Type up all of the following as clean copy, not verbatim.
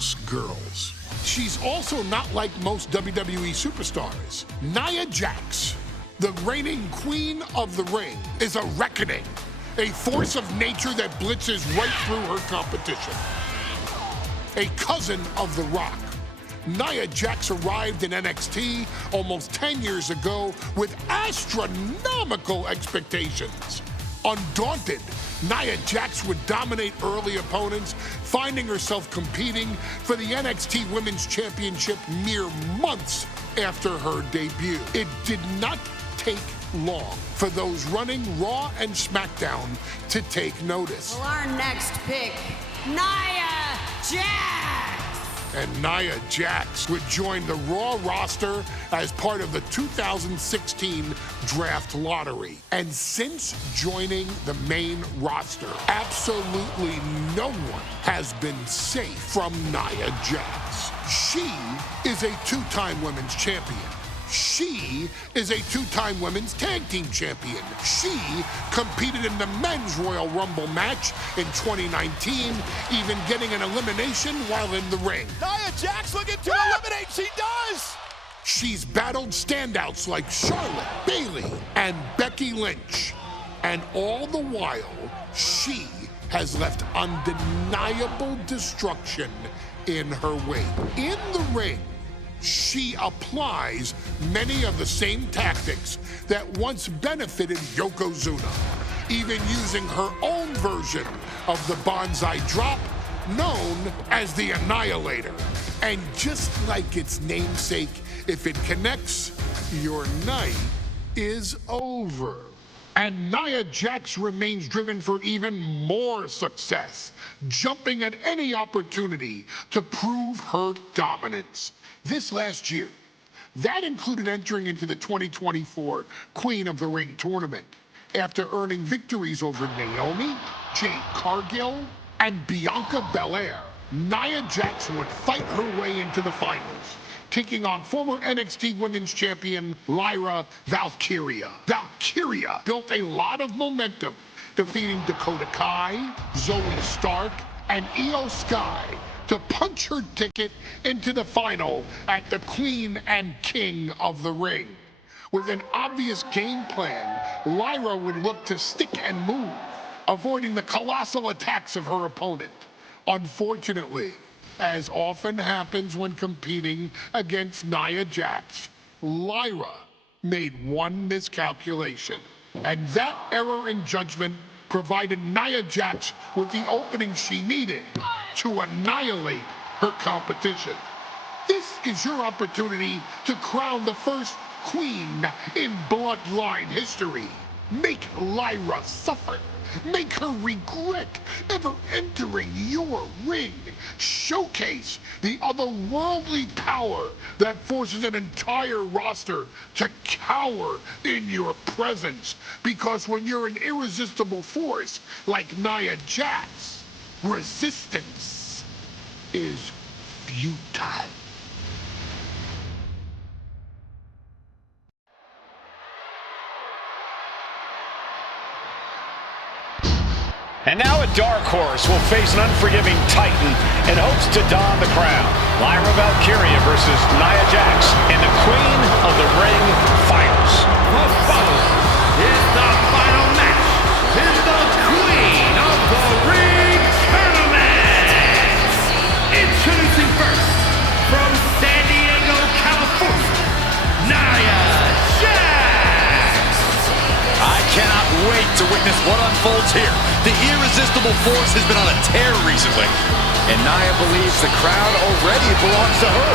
house girls. She's also not like most WWE superstars. NIA JAX, the reigning queen of the ring, is a reckoning, a force of nature that blitzes right through her competition. A cousin of The Rock, NIA JAX arrived in NXT almost 10 years ago with astronomical expectations. Undaunted, NIA JAX would dominate early opponents, finding herself competing for the NXT Women's Championship mere months after her debut. It did not take long for those running Raw and SmackDown to take notice. Well, our next pick, NIA JAX! And NIA JAX would join the Raw roster as part of the 2016 draft lottery. And since joining the main roster, absolutely no one has been safe from NIA JAX. She is a two-time women's champion. She is a two-time women's tag team champion. She competed in the men's Royal Rumble match in 2019, even getting an elimination while in the ring. NIA JAX looking to eliminate, she does! She's battled standouts like Charlotte, Bayley, and Becky Lynch. And all the while, she has left undeniable destruction in her wake. In the ring, she applies many of the same tactics that once benefited Yokozuna, even using her own version of the bonsai drop, known as the Annihilator. And just like its namesake, if it connects, your night is over. And NIA JAX remains driven for even more success, jumping at any opportunity to prove her dominance. This last year, that included entering into the 2024 Queen of the Ring tournament after earning victories over Naomi, Jade Cargill, and Bianca Belair. NIA JAX would fight her way into the finals, taking on former NXT Women's Champion LYRA VALKYRIA. VALKYRIA built a lot of momentum, defeating Dakota Kai, Zoe Stark, and Io Sky to punch her ticket into the final at the Queen and King of the Ring. With an obvious game plan, LYRA would look to stick and move, avoiding the colossal attacks of her opponent. Unfortunately, as often happens when competing against NIA JAX, LYRA made one miscalculation, and that error in judgment provided NIA JAX with the opening she needed to annihilate her competition. This is your opportunity to crown the first queen in Bloodline history. Make LYRA suffer. Make her regret ever entering your ring. Showcase the otherworldly power that forces an entire roster to cower in your presence. Because when you're an irresistible force like NIA JAX, resistance is futile. And now a dark horse will face an unforgiving titan in hopes to don the crown. LYRA VALKYRIA versus NIA JAX in the Queen of the Ring finals. The following is the final match in the Queen of the Ring tournament. Introducing first, from San Diego, California, NIA JAX. I cannot wait to witness what unfolds here. The irresistible force has been on a tear recently, and Nia believes the crown already belongs to her.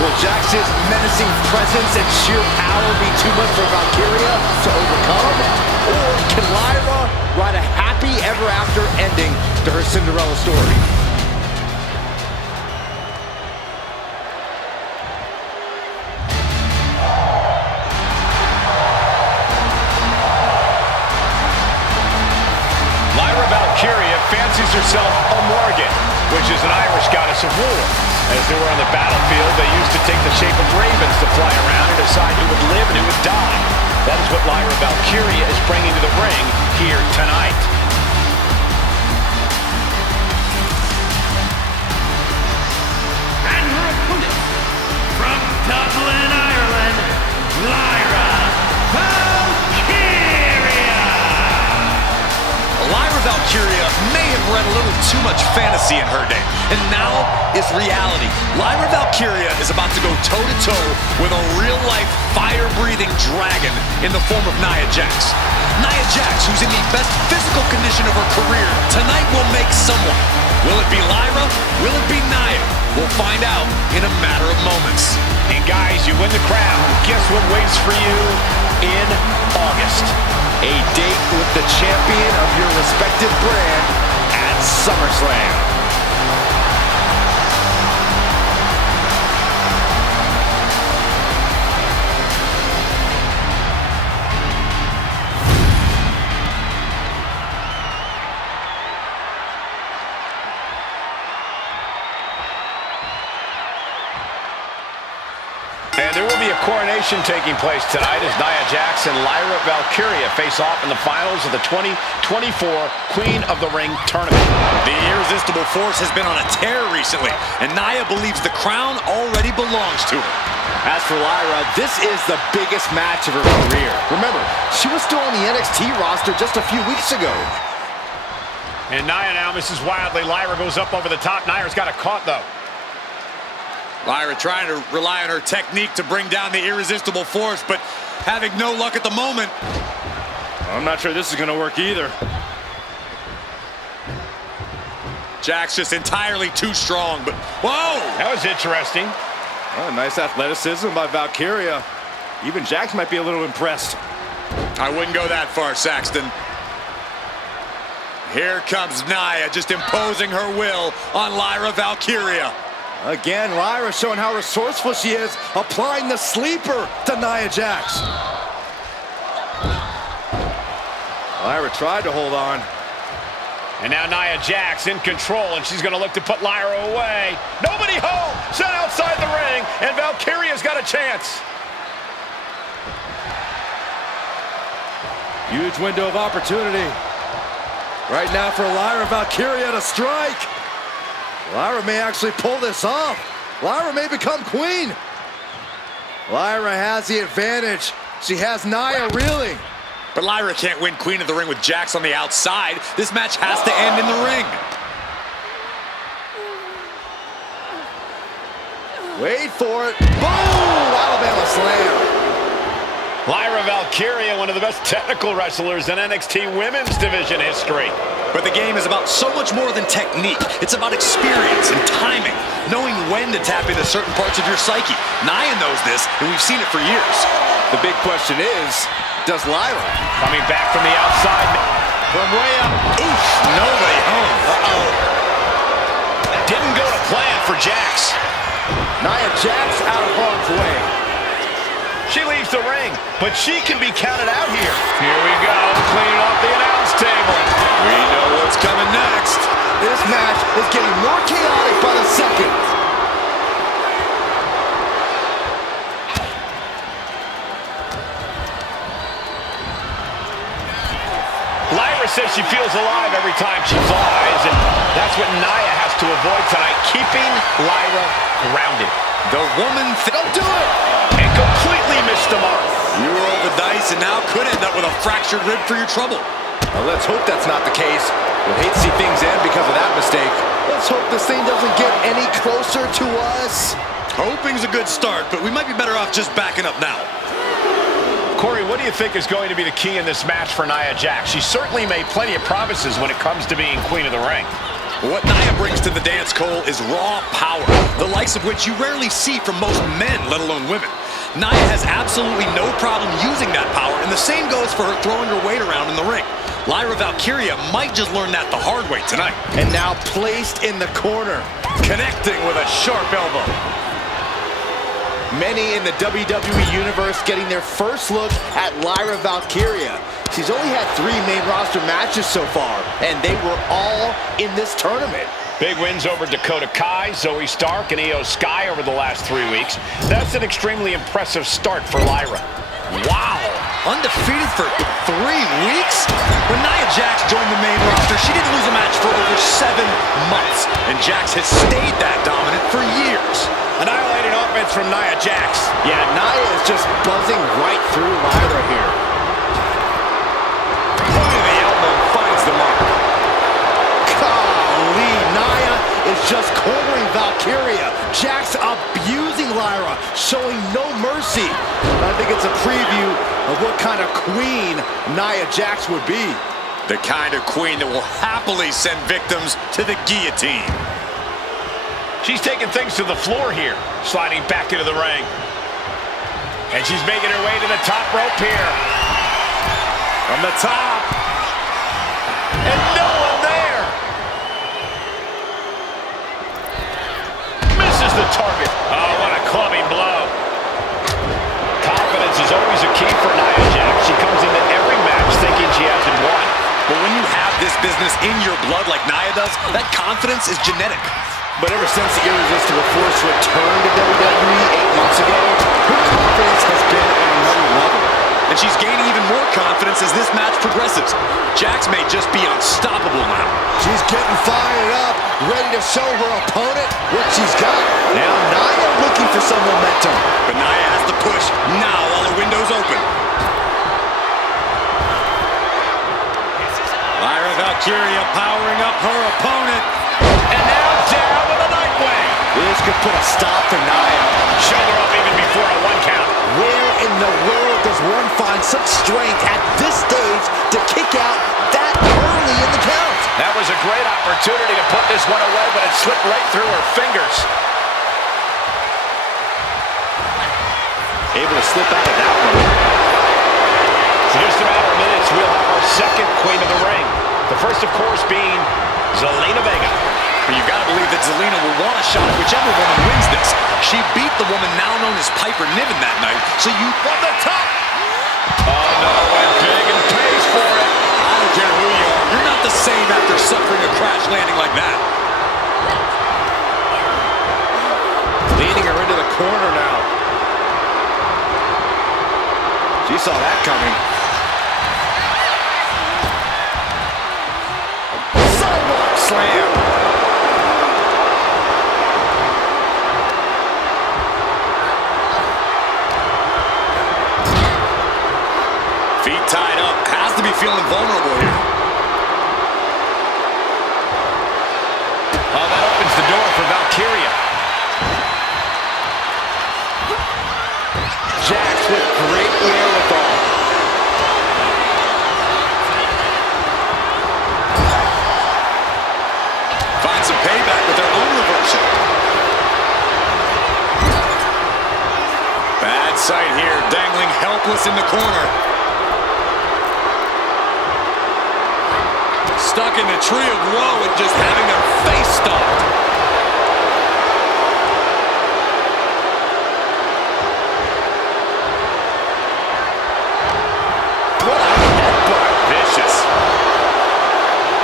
Will Jax's menacing presence and sheer power be too much for VALKYRIA to overcome? Or can LYRA write a happy ever after ending to her Cinderella story? LYRA VALKYRIA fancies herself a Morgan, which is an Irish goddess of war. As they were on the battlefield, they used to take the shape of ravens to fly around and decide who would live and who would die. That is what LYRA VALKYRIA is bringing to the ring here tonight. Valkyria may have read a little too much fantasy in her day, and now is reality. Lyra Valkyria is about to go toe-to-toe with a real-life, fire-breathing dragon in the form of NIA JAX. NIA JAX, who's in the best physical condition of her career, tonight will make someone. Will it be Lyra? Will it be NIA? We'll find out in a matter of moments. And guys, you win the crown. Guess what waits for you in August? A date with the champion of your respective brand at SummerSlam. And there will be a coronation taking place tonight as NIA JAX and LYRA VALKYRIA face off in the finals of the 2024 Queen of the Ring tournament. The irresistible force has been on a tear recently, and NIA believes the crown already belongs to her. As for Lyra, this is the biggest match of her career. Remember, she was still on the NXT roster just a few weeks ago. And NIA now misses wildly. Lyra goes up over the top. NIA's got it caught, though. Lyra trying to rely on her technique to bring down the irresistible force, but having no luck at the moment. I'm not sure this is going to work either. Jax just entirely too strong, but whoa! That was interesting. Oh, nice athleticism by Valkyria. Even Jax might be a little impressed. I wouldn't go that far, Saxton. Here comes NIA, just imposing her will on Lyra Valkyria. Again, Lyra showing how resourceful she is, applying the sleeper to NIA JAX. Lyra tried to hold on. And now NIA JAX in control, and she's going to look to put Lyra away. Nobody home! Set outside the ring, and Valkyria's got a chance. Huge window of opportunity. Right now for Lyra Valkyria to strike. Lyra may actually pull this off. Lyra may become queen. Lyra has the advantage. She has NIA reeling. But Lyra can't win Queen of the Ring with Jax on the outside. This match has to end in the ring. Wait for it. Boom! Alabama slam. Lyra Valkyria, one of the best technical wrestlers in NXT Women's Division history. But the game is about so much more than technique. It's about experience and timing, knowing when to tap into certain parts of your psyche. NIA knows this, and we've seen it for years. The big question is, does Lyra? Coming back from the outside, from way up. Oof, nobody home. Uh-oh. Didn't go to plan for Jax. NIA JAX out of harm's way. She leaves the ring, but she can be counted out here. Here we go, cleaning off the announce table. We know what's coming next. This match is getting more chaotic by the second. Lyra says she feels alive every time she flies, and that's what NIA has to avoid tonight, keeping Lyra grounded. The woman, don't do it! And completely missed the mark. You roll the dice and now could end up with a fractured rib for your trouble. Well, let's hope that's not the case. We'll hate to see things end because of that mistake. Let's hope this thing doesn't get any closer to us. Hoping's a good start, but we might be better off just backing up now. Corey, what do you think is going to be the key in this match for NIA JAX? She certainly made plenty of promises when it comes to being Queen of the Ring. What NIA brings to the dance, Cole, is raw power, the likes of which you rarely see from most men, let alone women. NIA has absolutely no problem using that power, and the same goes for her throwing her weight around in the ring. Lyra Valkyria might just learn that the hard way tonight. And now placed in the corner. Connecting with a sharp elbow. Many in the WWE Universe getting their first look at Lyra Valkyria. She's only had 3 main roster matches so far, and they were all in this tournament. Big wins over Dakota Kai, Zoe Stark, and Io Sky over the last 3 weeks. That's an extremely impressive start for Lyra. Wow! Undefeated for 3 weeks? When NIA JAX joined the main roster, she didn't lose a match for over 7 months. And JAX has stayed that dominant for years. Annihilating offense from NIA JAX. Yeah, NIA is just buzzing right through Lyra here. Point of the elbow finds the mark. Valkyria. Jax abusing Lyra, showing no mercy. I think it's a preview of what kind of queen NIA JAX would be. The kind of queen that will happily send victims to the guillotine. She's taking things to the floor here, sliding back into the ring. And she's making her way to the top rope here. From the top. And no one there. Misses the target. Oh, what a clubbing blow. Confidence is always a key for NIA JAX. She comes into every match thinking she hasn't won. But when you have this business in your blood like Nia does, that confidence is genetic. But ever since the Irresistible Force returned to WWE 8 months ago, her confidence has been on another level. And she's gaining even more confidence as this match progresses. Jax may just be unstoppable now. She's getting fired up, ready to show her opponent what she's got. Now Nia looking for some momentum. But Nia has to push now while the window's open. Lyra Valkyria powering up her opponent. And now down with a Nightwing. This could put a stop to Nia. Shoulder up even before a 1 count. Where in the world does one find such strength at this stage to kick out that early in the count? That was a great opportunity to put this one away, but it slipped right through her fingers. Able to slip out of that one. In just a matter of minutes, we'll have our second queen of the ring. The first, of course, being Zelina Vega. But you've got to believe that Zelina will want a shot at whichever woman wins this. She beat the woman now known as Piper Niven that night, so you from the top. Oh, no, went big and pays for it. I don't care who you are. You're not the same after suffering a crash landing like that. Leading her into the corner now. She saw that coming. Sidewalk slam. Feet tied up. Has to be feeling vulnerable here. Oh, that opens the door for Valkyria. Jax with great wherewithal. Find some payback with their own reversal. Bad sight here, dangling helpless in the corner. Stuck in the tree of woe and just having their face stomped. What a headbutt. Vicious.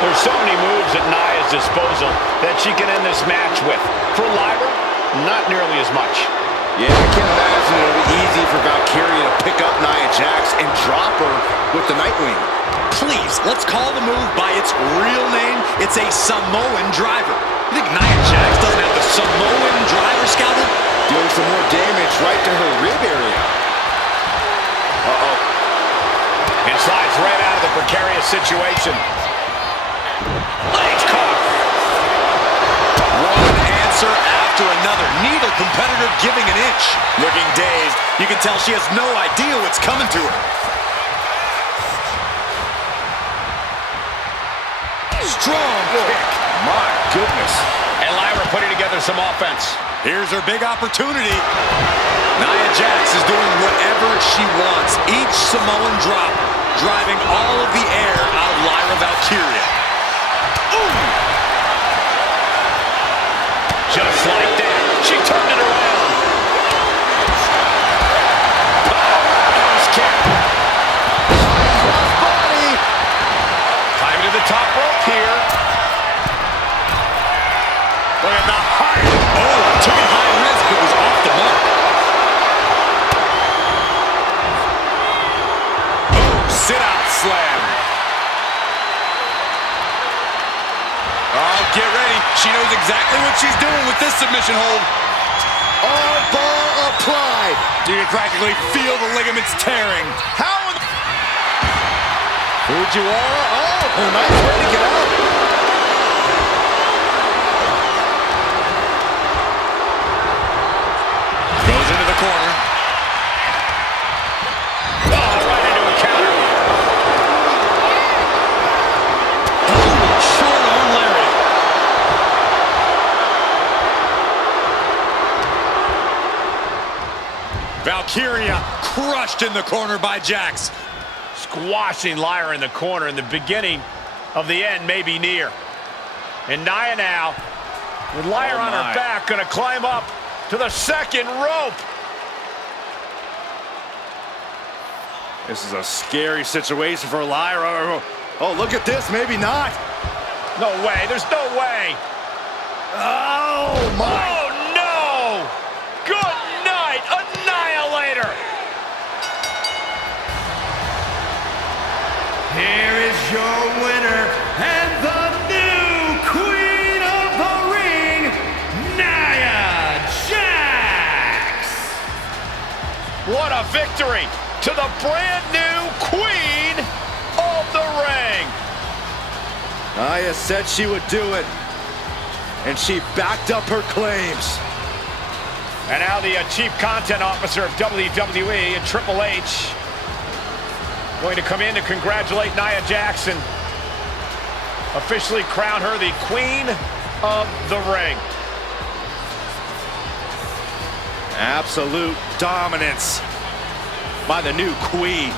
There's so many moves at Nia's disposal that she can end this match with. For Lyra, not nearly as much. Yeah, I can't imagine it'll be easy for Valkyria to pick up NIA JAX and drop her with the Nightwing. Please, let's call the move by its real name. It's a Samoan driver. You think NIA JAX doesn't have the Samoan driver scouted? Doing some more damage right to her rib area. Uh-oh. And slides right out of the precarious situation. Legs caught. One answer after another. Neither competitor giving an inch. Looking dazed, you can tell she has no idea what's coming to her. Strong kick. My goodness. And Lyra putting together some offense. Here's her big opportunity. NIA JAX is doing whatever she wants. Each Samoan drop driving all of the air out of Lyra Valkyria. Ooh! Just like that, she turned it around. Nose kick. Body. Climbing to the top rope here. Look at the height. Oh, took it high risk, but was off the mark. Oh, sit-out slam. Oh, get ready. She knows exactly what she's doing with this submission hold. Armbar applied. You can practically feel the ligaments tearing. How in the... Fujiwara. Oh, nice way to get out. corner. Oh, right into a counter. Short arm lariat. Valkyria crushed in the corner by Jax. Squashing Lyra in the corner, and the beginning of the end may be near. And Nia now, with Lyra on her back, gonna climb up to the second rope. This is a scary situation for Lyra. Oh, look at this. Maybe not. No way. There's no way. Oh, my. Oh, no. Good night, Annihilator. Here is your winner and the new Queen of the Ring, NIA JAX. What a victory to the brand new Queen of the Ring. Nia said she would do it, and she backed up her claims. And now the Chief Content Officer of WWE and Triple H going to come in to congratulate Nia Jax and officially crown her the Queen of the Ring. Absolute dominance by the new Queen.